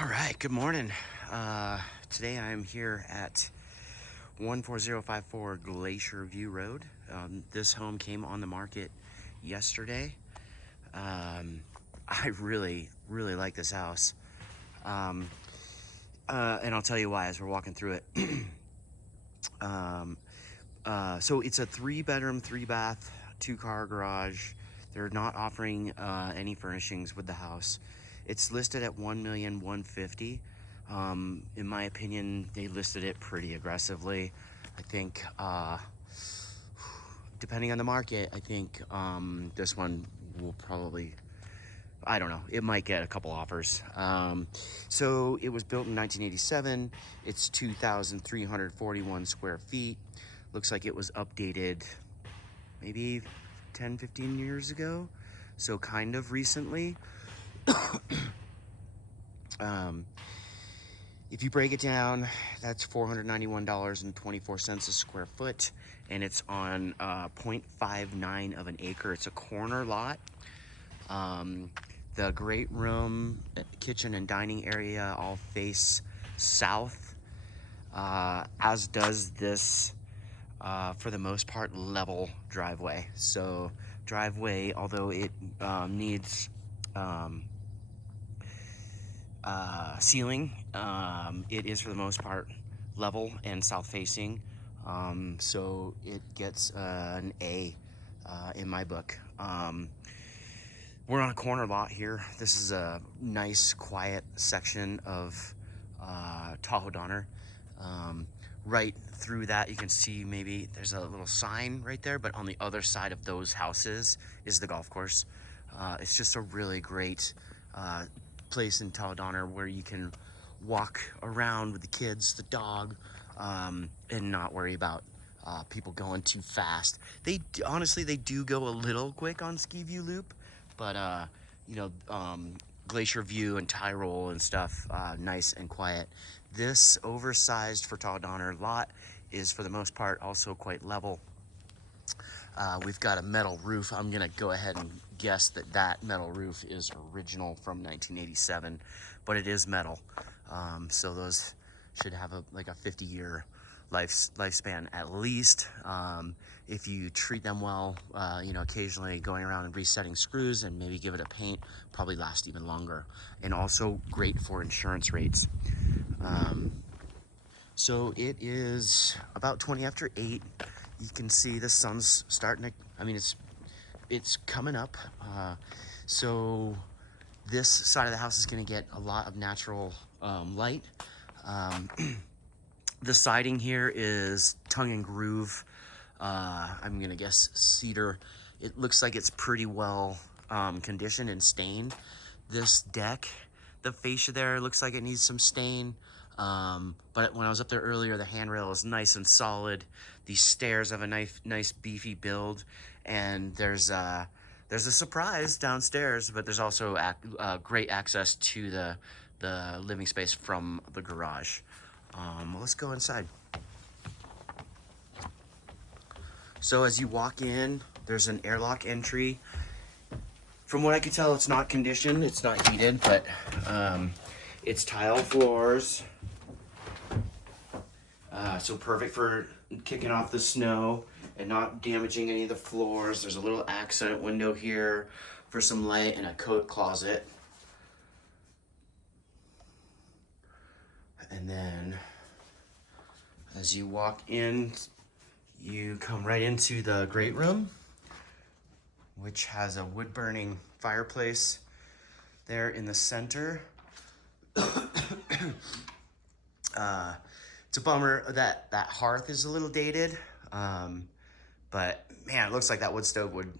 All right, good morning. Today I'm here at 14054 Glacier View Road. This home came on the market yesterday. I really like this house. Um, and I'll tell you why as we're walking through it. um, so it's a 3 bedroom, 3 bath, 2 car garage. They're not offering any furnishings with the house. It's listed at 1,150,000. In my opinion, they listed it pretty aggressively. I think, depending on the market, I think this one will probably, I don't know, it might get a couple offers. So it was built in 1987. It's 2,341 square feet. Looks like it was updated maybe 10, 15 years ago. So kind of recently. Um, if you break it down, that's $491.24 a square foot, and it's on 0.59 of an acre. It's a corner lot. The great room, kitchen, and dining area all face south, as does this, for the most part, level driveway. So driveway, although it needs ceiling, it is for the most part level and south facing. So it gets an A in my book. We're on a corner lot here. This is a nice, quiet section of Tahoe Donner. Right through that, you can see maybe there's a little sign right there, but on the other side of those houses is the golf course. It's just a really great place in Tahoe Donner where you can walk around with the kids, the dog, and not worry about people going too fast. Honestly, they do go a little quick on Ski View Loop, but Glacier View and Tyrol and stuff, nice and quiet. This oversized for Tahoe Donner lot is for the most part also quite level. We've got a metal roof. I'm gonna go ahead and guess that that metal roof is original from 1987, but it is metal. So those should have a 50-year lifespan at least. If you treat them well, occasionally going around and resetting screws and maybe give it a paint, probably last even longer. And also great for insurance rates. So it is about 20 after 8. You can see the sun's starting to, it's coming up. So this side of the house is going to get a lot of natural light. The siding here is tongue and groove. I'm going to guess cedar. It looks like it's pretty well conditioned and stained. This deck, the fascia there, looks like it needs some stain. But when I was up there earlier, the handrail is nice and solid. These stairs have a nice beefy build, and there's a surprise downstairs, but there's also great access to the living space from the garage. Let's go inside. So as you walk in, there's an airlock entry. From what I could tell, it's not conditioned, it's not heated, but it's tile floors. So perfect for kicking off the snow and not damaging any of the floors. There's a little accent window here for some light and a coat closet. And then as you walk in, you come right into the great room, which has a wood burning fireplace there in the center. It's a bummer that that hearth is a little dated, but man, it looks like that wood stove would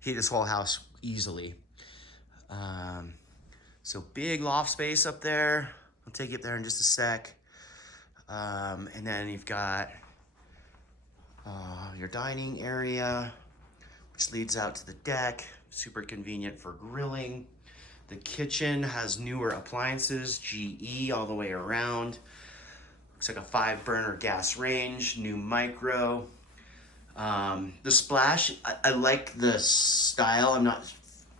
heat this whole house easily. So big loft space up there. I'll take you up there in just a sec. And then you've got your dining area, which leads out to the deck. Super convenient for grilling. The kitchen has newer appliances, GE all the way around. Looks like a 5-burner gas range, new micro. The splash, I like the style. I'm not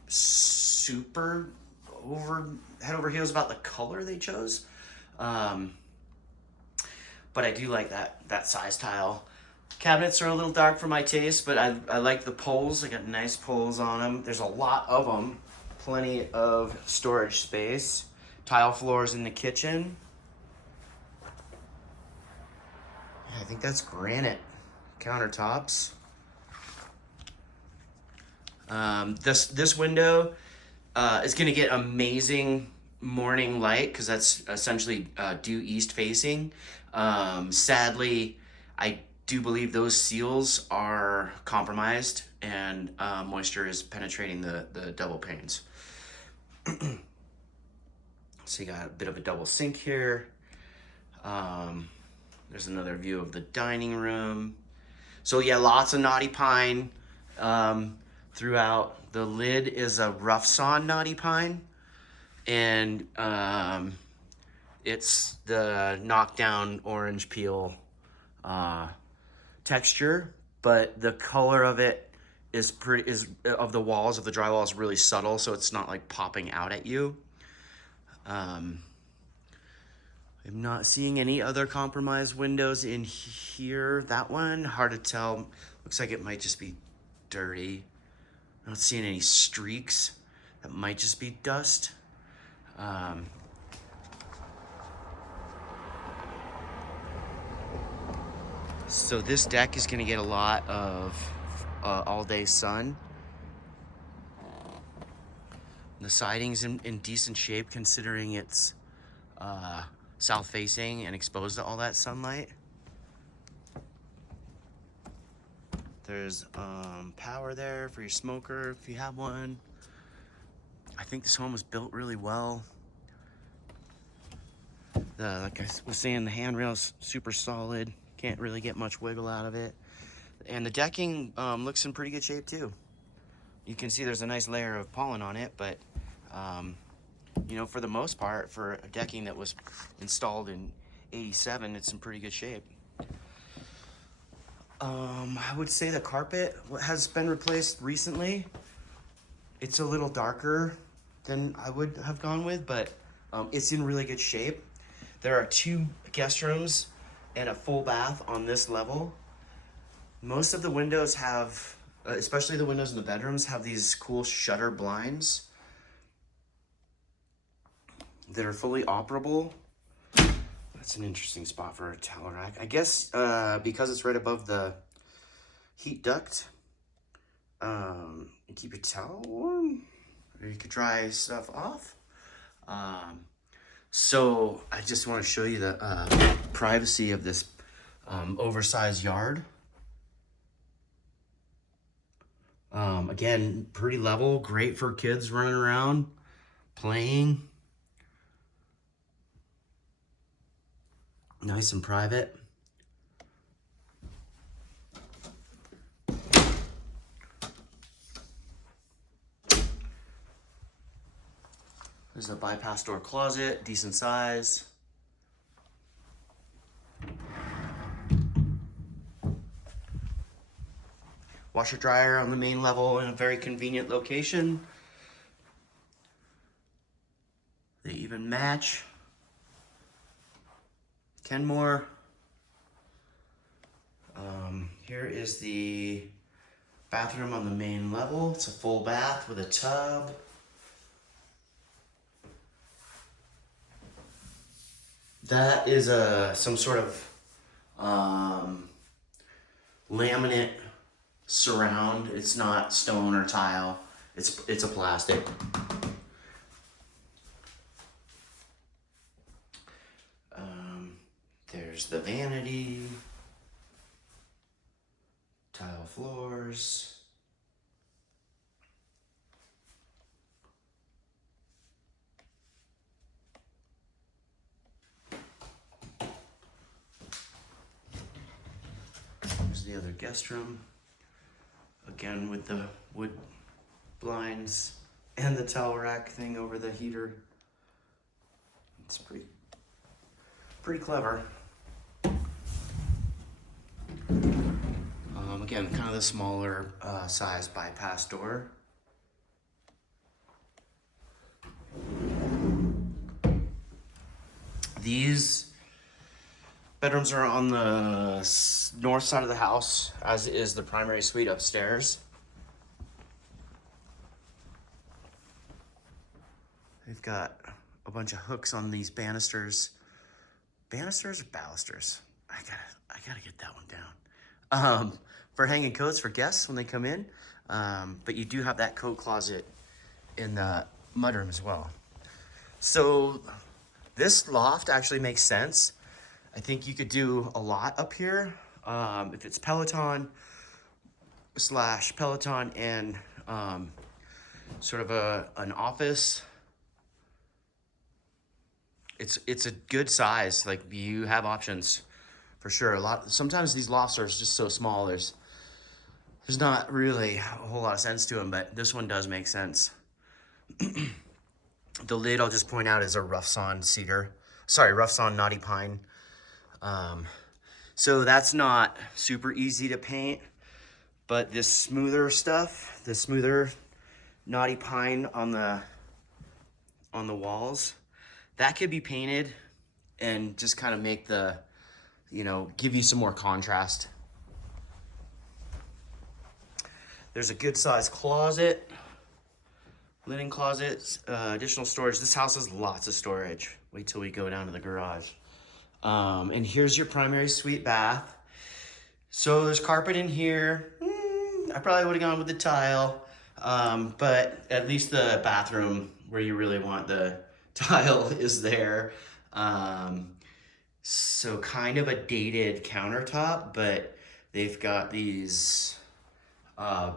super head over heels about the color they chose. But I do like that size tile. Cabinets are a little dark for my taste, but I like the poles. I got nice poles on them. There's a lot of them. Plenty of storage space. Tile floors in the kitchen. I think that's granite countertops. This window is going to get amazing morning light because that's essentially due east facing. Sadly, I do believe those seals are compromised and moisture is penetrating the double panes. So you got a bit of a double sink here. There's another view of the dining room. So yeah, lots of knotty pine throughout. The lid is a rough sawn knotty pine, and it's the knockdown orange peel texture, but the color of it is of the walls of the drywall is really subtle, so it's not like popping out at you. I'm not seeing any other compromised windows in here. That one, hard to tell. Looks like it might just be dirty. I'm not seeing any streaks. That might just be dust. So this deck is gonna get a lot of all-day sun. The siding's in decent shape considering it's south-facing and exposed to all that sunlight. There's power there for your smoker if you have one. I think this home was built really well. Like I was saying, the handrail's super solid. Can't really get much wiggle out of it. And the decking looks in pretty good shape too. You can see there's a nice layer of pollen on it, but you know, for the most part, for a decking that was installed in '87, it's in pretty good shape. I would say the carpet has been replaced recently. It's a little darker than I would have gone with, but it's in really good shape. There are 2 guest rooms and a full bath on this level. Most of the windows have, especially the windows in the bedrooms, have these cool shutter blinds that are fully operable. That's an interesting spot for a towel rack. I guess because it's right above the heat duct, you keep your towel warm, or you could dry stuff off. So I just want to show you the privacy of this oversized yard. Again, pretty level, great for kids running around, playing. Nice and private. There's a bypass door closet, decent size. Washer dryer on the main level in a very convenient location. They even match. Kenmore. Here is the bathroom on the main level. It's a full bath with a tub. That is some sort of laminate surround. It's not stone or tile. It's a plastic. There's the vanity, tile floors. There's the other guest room. Again with the wood blinds and the towel rack thing over the heater. It's pretty clever. Again, kind of the smaller size bypass door. These bedrooms are on the north side of the house, as is the primary suite upstairs. They've got a bunch of hooks on these banisters. Banisters or balusters? I gotta get that one down. For hanging coats for guests when they come in. But you do have that coat closet in the mudroom as well. So this loft actually makes sense. I think you could do a lot up here. If it's Peloton and sort of an office. It's a good size. Like, you have options for sure. Sometimes these lofts are just so small. There's not really a whole lot of sense to them, but this one does make sense. The lid, I'll just point out, is a rough sawn knotty pine. So that's not super easy to paint, but this smoother stuff, the smoother knotty pine on the walls, that could be painted and just kind of make give you some more contrast. There's a good sized closet, linen closet, additional storage. This house has lots of storage. Wait till we go down to the garage. And here's your primary suite bath. So there's carpet in here. I probably would have gone with the tile, but at least the bathroom where you really want the tile is there. So kind of a dated countertop, but they've got these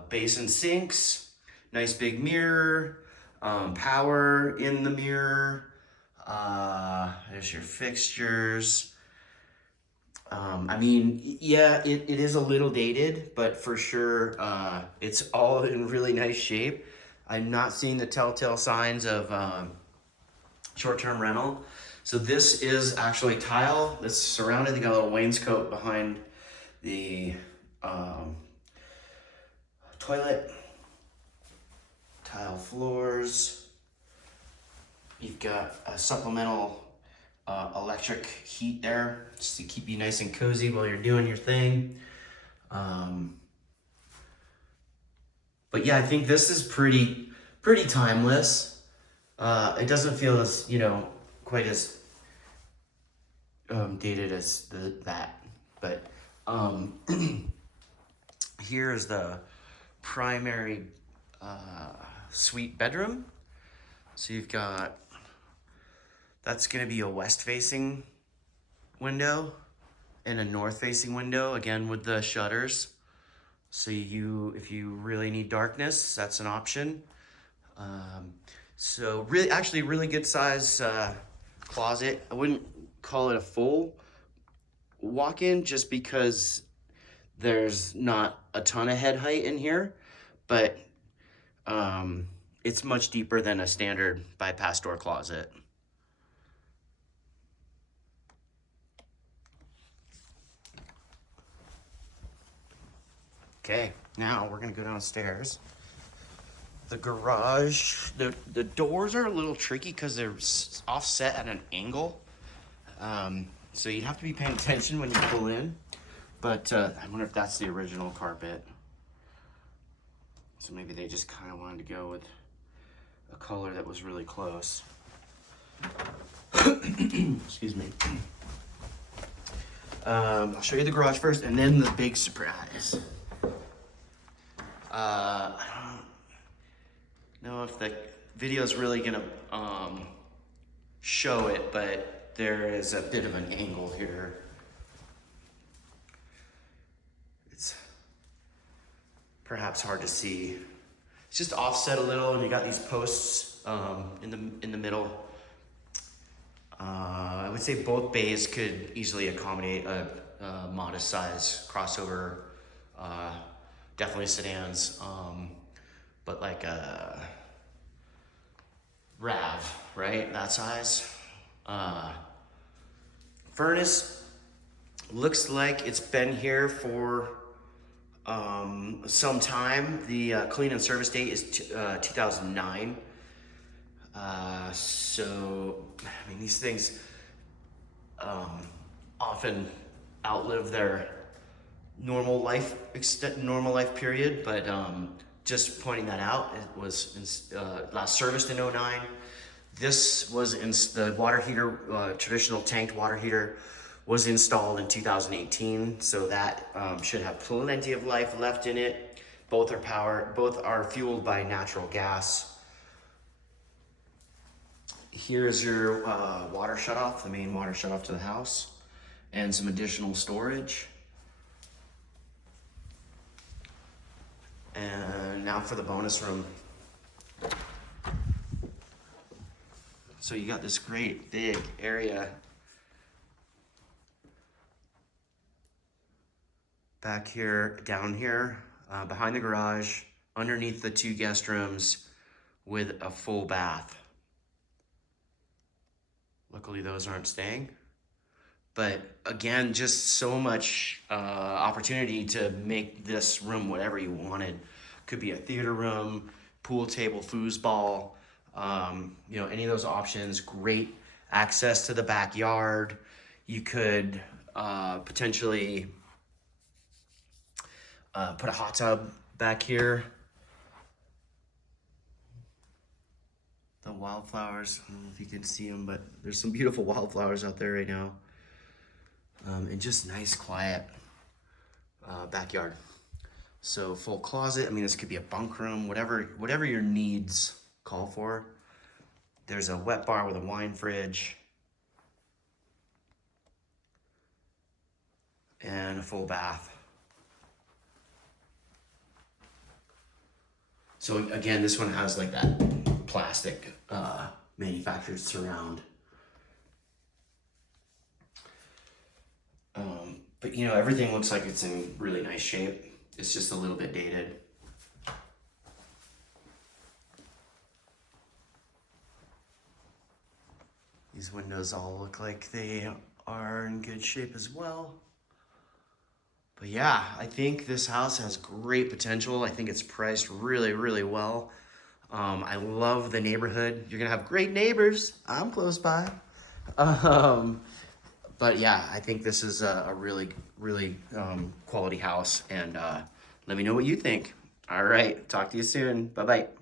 basin sinks, nice big mirror, power in the mirror. There's your fixtures. I mean, yeah, it is a little dated, but for sure, it's all in really nice shape. I'm not seeing the telltale signs of short-term rental. So this is actually tile that's surrounded. They got a little wainscot behind the toilet. Tile floors. You've got a supplemental electric heat there just to keep you nice and cozy while you're doing your thing. But yeah, I think this is pretty timeless. It doesn't feel as, quite as dated as that. But here is the primary suite bedroom. So you've got, that's gonna be a west-facing window and a north-facing window, again with the shutters. So if you really need darkness, that's an option. So really good size closet. I wouldn't call it a full walk-in just because there's not a ton of head height in here, but it's much deeper than a standard bypass door closet. Okay, now we're gonna go downstairs. The garage, the doors are a little tricky because they're offset at an angle. So you have to be paying attention when you pull in. But I wonder if that's the original carpet. So maybe they just kind of wanted to go with a color that was really close. Excuse me. I'll show you the garage first and then the big surprise. I don't know if the video is really gonna show it, but there is a bit of an angle here. It's perhaps hard to see. It's just offset a little, and you got these posts in the middle. I would say both bays could easily accommodate a modest size crossover. Definitely sedans, but like a RAV, right? That size. Furnace looks like it's been here for some time. The clean and service date is 2009. So, I mean, these things, often outlive their normal life period, but just pointing that out. It was last serviced in '09. This was in the water heater, traditional tanked water heater, was installed in 2018, so that should have plenty of life left in it. Both are fueled by natural gas. Here's your water shutoff, the main water shutoff to the house, and some additional storage. And now for the bonus room. So you got this great big area back here, down here, behind the garage, underneath the 2 guest rooms with a full bath. Luckily those aren't staying. But again, just so much opportunity to make this room whatever you wanted. Could be a theater room, pool table, foosball, you know, any of those options. Great access to the backyard. You could potentially put a hot tub back here. The wildflowers, I don't know if you can see them, but there's some beautiful wildflowers out there right now. And just nice, quiet backyard. So full closet. I mean, this could be a bunk room, whatever your needs call for. There's a wet bar with a wine fridge. And a full bath. So again, this one has like that plastic manufactured surround. But you know, everything looks like it's in really nice shape. It's just a little bit dated. These windows all look like they are in good shape as well. But yeah, I think this house has great potential. I think it's priced really, really well. I love the neighborhood. You're gonna have great neighbors. I'm close by. But yeah, I think this is a really, really quality house, and let me know what you think. All right, talk to you soon. Bye-bye.